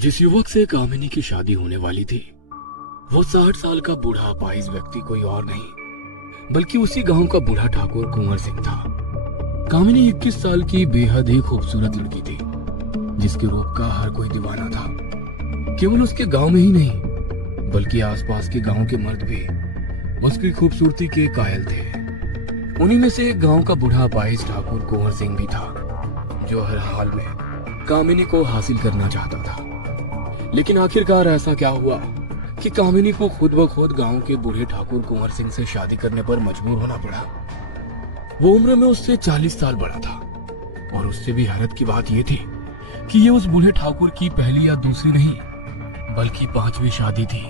जिस युवक से कामिनी की शादी होने वाली थी वो 60 साल का बूढ़ा अपाहिज व्यक्ति कोई और नहीं बल्कि उसी गांव का बूढ़ा ठाकुर कुंवर सिंह था। कामिनी 21 साल की बेहद ही खूबसूरत लड़की थी जिसके रूप का हर कोई दीवाना था। केवल उसके गांव में ही नहीं बल्कि आसपास के गांव के मर्द भी उसकी खूबसूरती के कायल थे। उन्हीं में से एक गांव का बूढ़ा अपाहिज ठाकुर कुंवर सिंह भी था जो हर हाल में कामिनी को हासिल करना चाहता था। लेकिन आखिरकार ऐसा क्या हुआ कि कामिनी को खुद ब खुद गांव के बूढ़े ठाकुर कुंवर सिंह से शादी करने पर मजबूर होना पड़ा। वो उम्र में उससे 40 साल बड़ा था और उससे भी हैरत की बात यह थी कि ये उस बूढ़े ठाकुर की पहली या दूसरी नहीं बल्कि 5वीं शादी थी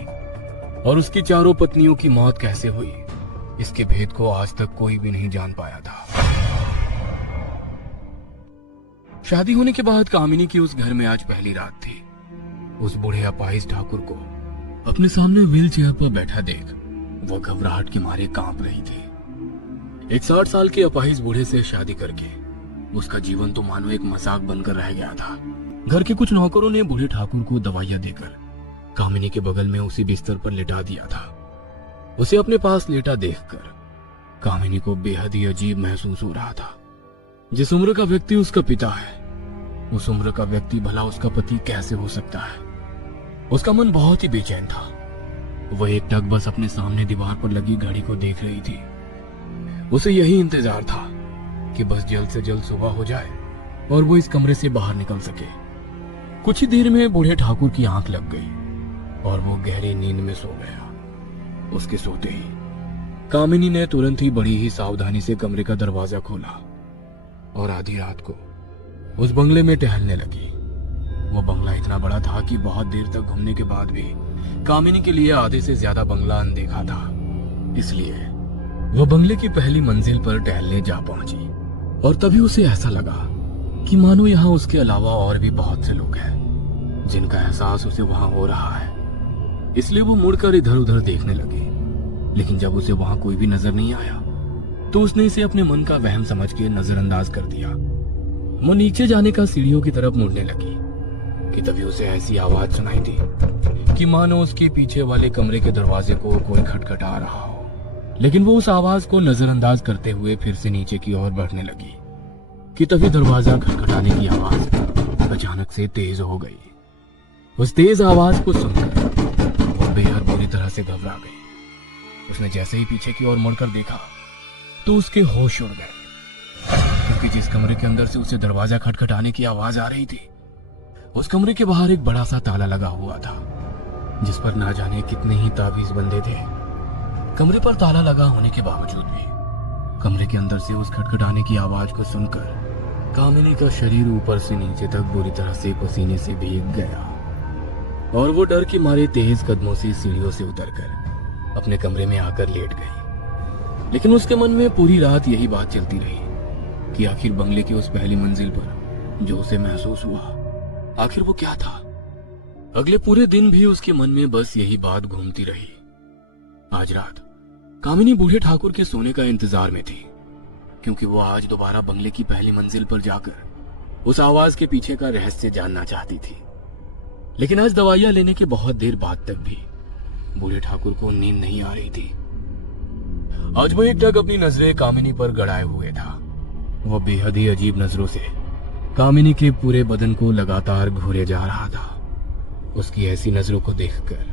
और उसकी चारों पत्नियों की मौत कैसे हुई इसके भेद को आज तक कोई भी नहीं जान पाया था। शादी होने के बाद कामिनी की उस घर में आज पहली रात थी। उस बूढ़े अपाहिज ठाकुर को अपने सामने व्हील चेयर पर बैठा देख वो घबराहट के मारे कांप रही थी। एक 60 साल के अपाहिज बूढ़े से शादी करके उसका जीवन तो मानो एक मजाक बनकर रह गया था। घर के कुछ नौकरों ने बूढ़े ठाकुर को दवाइयां देकर कामिनी के बगल में उसी बिस्तर पर लिटा दिया था। उसे अपने पास लेटा देखकर कामिनी को बेहद ही अजीब महसूस हो रहा था। जिस उम्र का व्यक्ति उसका पिता है उस उम्र का व्यक्ति भला उसका पति कैसे हो सकता है। उसका मन बहुत ही बेचैन था। वह एक टक बस अपने सामने दीवार पर लगी घड़ी को देख रही थी। उसे यही इंतजार था कि बस जल्द से जल्द सुबह हो जाए और वो इस कमरे से बाहर निकल सके। कुछ ही देर में बूढ़े ठाकुर की आंख लग गई और वो गहरी नींद में सो गया। उसके सोते ही कामिनी ने तुरंत ही बड़ी ही सावधानी से कमरे का दरवाजा खोला और आधी रात को उस बंगले में टहलने लगी। वो बंगला इतना बड़ा था कि बहुत देर तक घूमने के बाद भी कामिनी के लिए आधे से ज्यादा बंगला अनदेखा था। इसलिए वो बंगले की पहली मंजिल पर टहलने जा पहुंची और तभी उसे ऐसा लगा कि मानो यहाँ उसके अलावा और भी बहुत से लोग हैं जिनका एहसास उसे वहां हो रहा है। इसलिए वो मुड़कर इधर उधर देखने लगी, लेकिन जब उसे वहां कोई भी नजर नहीं आया तो उसने इसे अपने मन का वहम समझ के नजरअंदाज कर दिया। वो नीचे जाने का सीढ़ियों की तरफ मुड़ने लगी कि तभी उसे ऐसी आवाज सुनाई दी कि मानो उसके पीछे वाले कमरे के दरवाजे को कोई खटखटा रहा हो। लेकिन वो उस आवाज को नजरअंदाज करते हुए फिर से नीचे की ओर बढ़ने लगी कि तभी दरवाजा खटखटाने की आवाज अचानक से तेज हो गई। उस तेज आवाज को सुनकर वो बेहद बुरी तरह से घबरा गई। उसने जैसे ही पीछे की ओर मुड़कर देखा तो उसके होश उड़ गए, क्योंकि जिस कमरे के अंदर से उसे दरवाजा खटखटाने की आवाज आ रही थी उस कमरे के बाहर एक बड़ा सा ताला लगा हुआ था जिस पर ना जाने कितने ही ताबीज बंधे थे। कमरे पर ताला लगा होने के बावजूद भी कमरे के अंदर से उस खटखटाने की आवाज को सुनकर कामिनी का शरीर ऊपर से नीचे तक बुरी तरह से पसीने से भीग गया और वो डर के मारे तेज कदमों से सीढ़ियों से उतरकर अपने कमरे में आकर लेट गई। लेकिन उसके मन में पूरी रात यही बात चलती रही कि आखिर बंगले की उस पहली मंजिल पर जो उसे महसूस हुआ आखिर वो क्या था। अगले पूरे दिन भी उसके मन में बस यही बात घूमती रही। आज रात कामिनी बूढ़े ठाकुर के सोने का इंतजार में थी, क्योंकि वो आज दोबारा बंगले की पहली मंजिल पर जाकर उस आवाज के पीछे का रहस्य जानना चाहती थी। लेकिन आज दवाइयां लेने के बहुत देर बाद तक भी बूढ़े ठाकुर को नींद नहीं आ रही थी। आज वो एक टक अपनी नजरें कामिनी पर गड़ाए हुए था। वो बेहद ही अजीब नजरों से कामिनी के पूरे बदन को लगातार घूरे जा रहा था। उसकी ऐसी नजरों को देखकर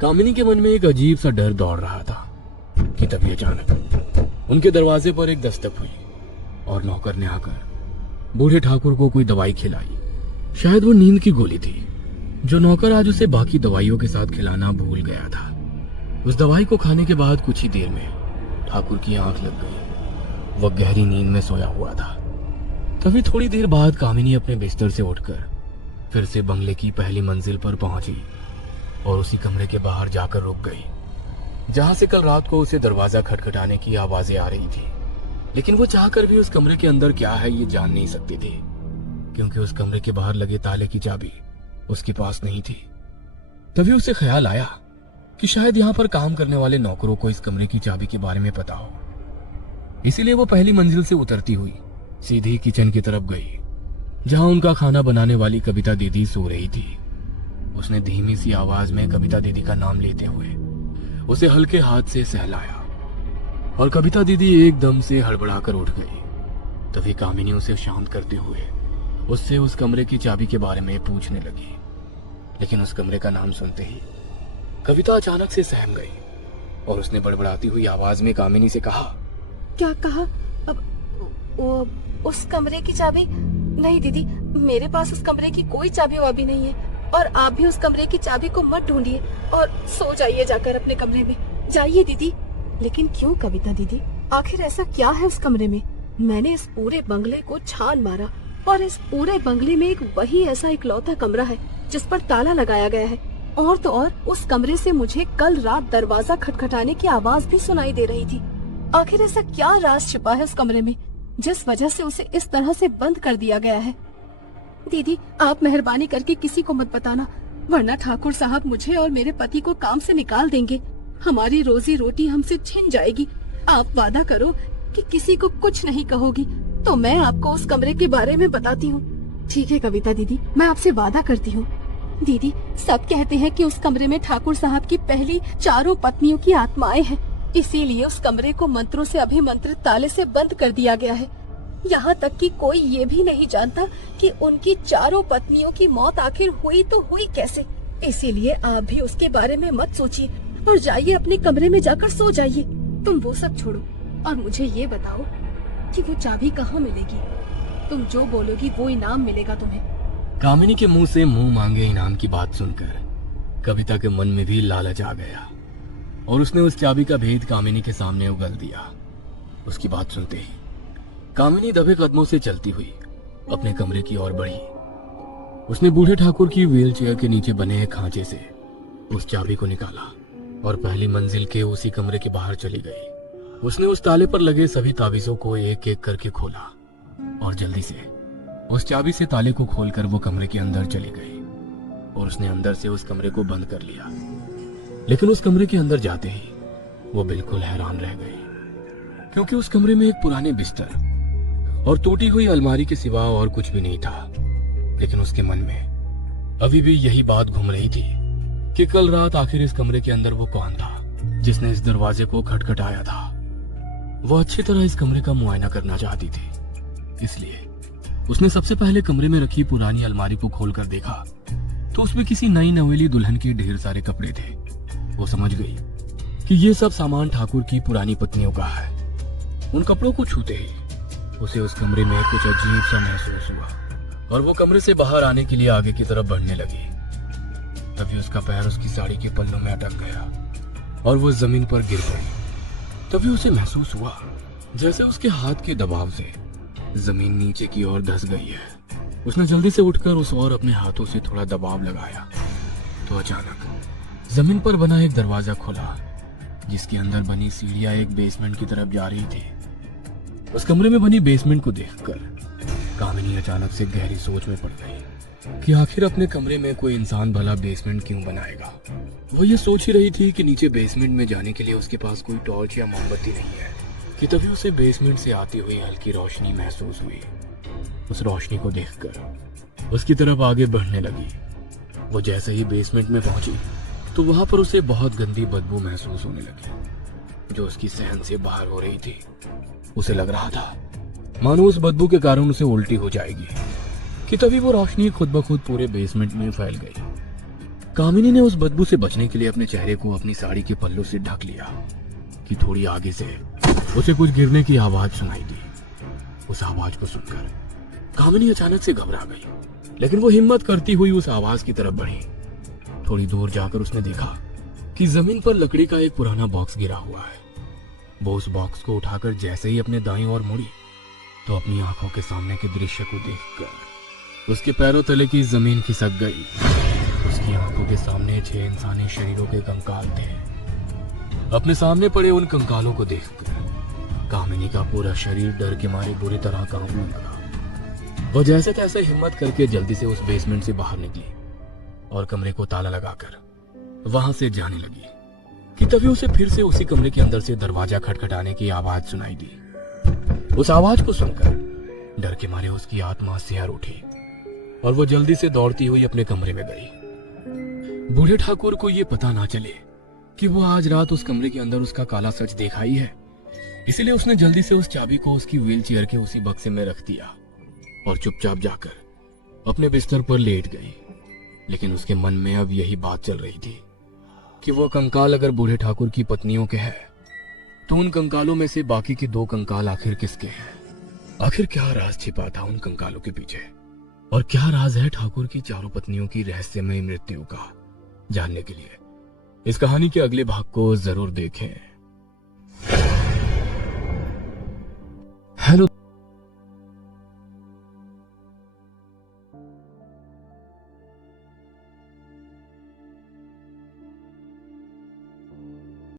कामिनी के मन में एक अजीब सा डर दौड़ रहा था कि तभी अचानक उनके दरवाजे पर एक दस्तक हुई और नौकर ने आकर बूढ़े ठाकुर को कोई दवाई खिलाई। शायद वो नींद की गोली थी जो नौकर आज उसे बाकी दवाइयों के साथ खिलाना भूल गया था। उस दवाई को खाने के बाद कुछ ही देर में ठाकुर की आंख लग गई। वह गहरी नींद में सोया हुआ था। तभी थोड़ी देर बाद कामिनी अपने बिस्तर से उठकर फिर से बंगले की पहली मंजिल पर पहुंची और उसी कमरे के बाहर जाकर रुक गई जहां से कल रात को उसे दरवाजा खटखटाने की आवाजें आ रही थी। लेकिन वो चाहकर भी उस कमरे के अंदर क्या है ये जान नहीं सकती थी, क्योंकि उस कमरे के बाहर लगे ताले की चाबी उसके पास नहीं थी। तभी उसे ख्याल आया कि शायद यहाँ पर काम करने वाले नौकरों को इस कमरे की चाबी के बारे में पता हो। इसीलिए वो पहली मंजिल से उतरती हुई सीधी किचन की तरफ गई, जहां उनका खाना बनाने वाली कविता दीदी सो रही थी। उसने धीमी सी आवाज में कविता दीदी का नाम लेते हुए उसे हल्के हाथ से सहलाया और कविता दीदी एकदम से हड़बड़ाकर उठ गई। तभी कामिनी उसे शांत करते हुए उससे उस कमरे की चाबी के बारे में पूछने लगी। लेकिन उस कमरे का नाम सुनते ही कविता अचानक से सहम गई और उसने बड़बड़ाती हुई आवाज में कामिनी से कहा, क्या कहा? अब उस कमरे की चाबी? नहीं दीदी, मेरे पास उस कमरे की कोई चाबी वाबी नहीं है। और आप भी उस कमरे की चाबी को मत ढूंढिए और सो जाइए जाकर अपने कमरे में। जाइए दीदी। लेकिन क्यों कविता दीदी, आखिर ऐसा क्या है उस कमरे में? मैंने इस पूरे बंगले को छान मारा और इस पूरे बंगले में एक वही ऐसा इकलौता कमरा है जिस पर ताला लगाया गया है। और तो और उस कमरे से मुझे कल रात दरवाजा खटखटाने की आवाज भी सुनाई दे रही थी। आखिर ऐसा क्या राज छिपा है उस कमरे में जिस वजह से उसे इस तरह से बंद कर दिया गया है? दीदी, आप मेहरबानी करके किसी को मत बताना, वरना ठाकुर साहब मुझे और मेरे पति को काम से निकाल देंगे। हमारी रोजी रोटी हमसे छिन जाएगी। आप वादा करो कि किसी को कुछ नहीं कहोगी, तो मैं आपको उस कमरे के बारे में बताती हूँ। ठीक है कविता दीदी, मैं आपसे वादा करती हूँ। दीदी, सब कहते हैं कि उस कमरे में ठाकुर साहब की पहली 4 पत्नियों की आत्माएं हैं, इसीलिए उस कमरे को मंत्रों से अभिमंत्रित ताले से बंद कर दिया गया है। यहाँ तक कि कोई ये भी नहीं जानता कि उनकी 4 पत्नियों की मौत आखिर हुई तो हुई कैसे। इसीलिए आप भी उसके बारे में मत सोचिए और जाइए अपने कमरे में जाकर सो जाइए। तुम वो सब छोड़ो और मुझे ये बताओ कि वो चाबी कहाँ मिलेगी? तुम जो बोलोगी वो इनाम मिलेगा तुम्हें। कामिनी के मुंह से मुंह मांगे इनाम की बात सुनकर कविता के मन में भी लालच आ गया और उसने उस चाबी का भेद कामिनी के सामने उगल दिया। उसकी बात सुनते ही कामिनी दबे कदमों से चलती हुई अपने कमरे की ओर बढ़ी। उसने बूढ़े ठाकुर की व्हील चेयर के नीचे बने एक खांचे से उस चाबी को निकाला और पहली मंजिल के उसी कमरे के बाहर चली गई। उसने उस ताले पर लगे सभी ताबीजों को एक एक करके खोला और जल्दी से उस चाबी से ताले को खोलकर वो कमरे के अंदर चली गई और उसने अंदर से उस कमरे को बंद कर लिया। लेकिन उस कमरे के अंदर जाते ही वो बिल्कुल हैरान रह गई, क्योंकि उस कमरे में एक पुराने बिस्तर और टूटी हुई अलमारी के सिवा और कुछ भी नहीं था। लेकिन उसके मन में अभी भी यही बात घूम रही थी कि कल रात आखिर इस कमरे के अंदर वो कौन था जिसने इस दरवाजे को खटखटाया था। वो अच्छी तरह इस कमरे का मुआयना करना चाहती थी, इसलिए उसने सबसे पहले कमरे में रखी पुरानी अलमारी को खोलकर देखा तो उसमें किसी नई नवेली दुल्हन के ढेर सारे कपड़े थे। वो समझ गई कि ये सब सामान ठाकुर की पुरानी पत्नियों का है। उन कपड़ों को छूते ही उसे उस कमरे में कुछ अजीब सा महसूस हुआ और वो कमरे से बाहर आने के लिए आगे की तरफ बढ़ने लगी। तभी उसका पैर उसकी साड़ी के पल्लों में अटक गया और वो जमीन पर गिर गई। तभी उसे महसूस हुआ जैसे उसके हाथ के दबाव से जमीन नीचे की ओर धंस गई है। उसने जल्दी से उठकर उस ओर अपने हाथों से थोड़ा दबाव लगाया तो अचानक जमीन पर बना एक दरवाजा खुला, जिसके अंदर बनी सीढ़ियां एक बेसमेंट की तरफ जा रही थी। उस कमरे में बनी बेसमेंट को देखकर कामिनी अचानक से गहरी सोच में पड़ गई कि आखिर अपने कमरे में कोई इंसान भला बेसमेंट क्यों बनाएगा। वो ये सोच ही रही थी कि नीचे बेसमेंट में जाने के लिए उसके पास कोई टॉर्च या मोमबत्ती नहीं है कि तभी उसे बेसमेंट से आती हुई हल्की रोशनी महसूस हुई। उस रोशनी को देखकर उसकी तरफ आगे बढ़ने लगी। वो जैसे ही बेसमेंट में पहुंची तो वहां पर उसे बहुत गंदी बदबू महसूस होने लगी जो उसकी सहन से बाहर हो रही थी। उसे लग रहा था मानो उस बदबू के कारण उसे उल्टी हो जाएगी कि तभी वो रोशनी खुद ब खुद पूरे बेसमेंट में फैल गई। कामिनी ने उस बदबू से बचने के लिए अपने चेहरे को अपनी साड़ी के पल्लों से ढक लिया कि थोड़ी आगे से उसे कुछ गिरने की आवाज सुनाई दी। उस आवाज को सुनकर कामिनी अचानक से घबरा गई, लेकिन वो हिम्मत करती हुई उस आवाज की तरफ बढ़ी। थोड़ी दूर जाकर उसने देखा कि जमीन पर लकड़ी का एक पुराना बॉक्स गिरा हुआ है। वो उस बॉक्स को उठाकर जैसे ही अपने दाईं ओर मुड़ी तो अपनी आंखों के सामने के दृश्य को देखकर उसके पैरों तले की जमीन खिसक गई। उसकी आंखों के सामने 6 इंसानी शरीरों के कंकाल थे। अपने सामने पड़े उन कंकालों को देखकर कामिनी का पूरा शरीर डर के मारे बुरी तरह कांपने लगा। वो जैसे तैसे हिम्मत करके जल्दी से उस बेसमेंट से बाहर निकली और कमरे को ताला लगाकर वहां से जाने लगी कि तभी उसे फिर से उसी कमरे के अंदर से दरवाजा खटखटाने की आवाज सुनाई दी। उस आवाज को सुनकर डर के मारे उसकी आत्मा सिहर उठी और वो जल्दी से दौड़ती हुई अपने कमरे में गई। बूढ़े ठाकुर को ये पता ना चले कि वो आज रात उस कमरे के अंदर उसका काला सच देखा ही है। इसलिए उसने जल्दी से उस चाबी को उसकी व्हील चेयर के उसी बक्से में रख दिया और चुपचाप जाकर अपने बिस्तर पर लेट गई। लेकिन उसके मन में अब यही बात चल रही थी कि वो कंकाल अगर बूढ़े ठाकुर की पत्नियों के हैं तो उन कंकालों में से बाकी के 2 कंकाल आखिर किसके हैं? आखिर क्या राज छिपा था उन कंकालों के पीछे, और क्या राज है ठाकुर की चारों पत्नियों की रहस्यमय मृत्यु का? जानने के लिए इस कहानी के अगले भाग को जरूर देखें। हेलो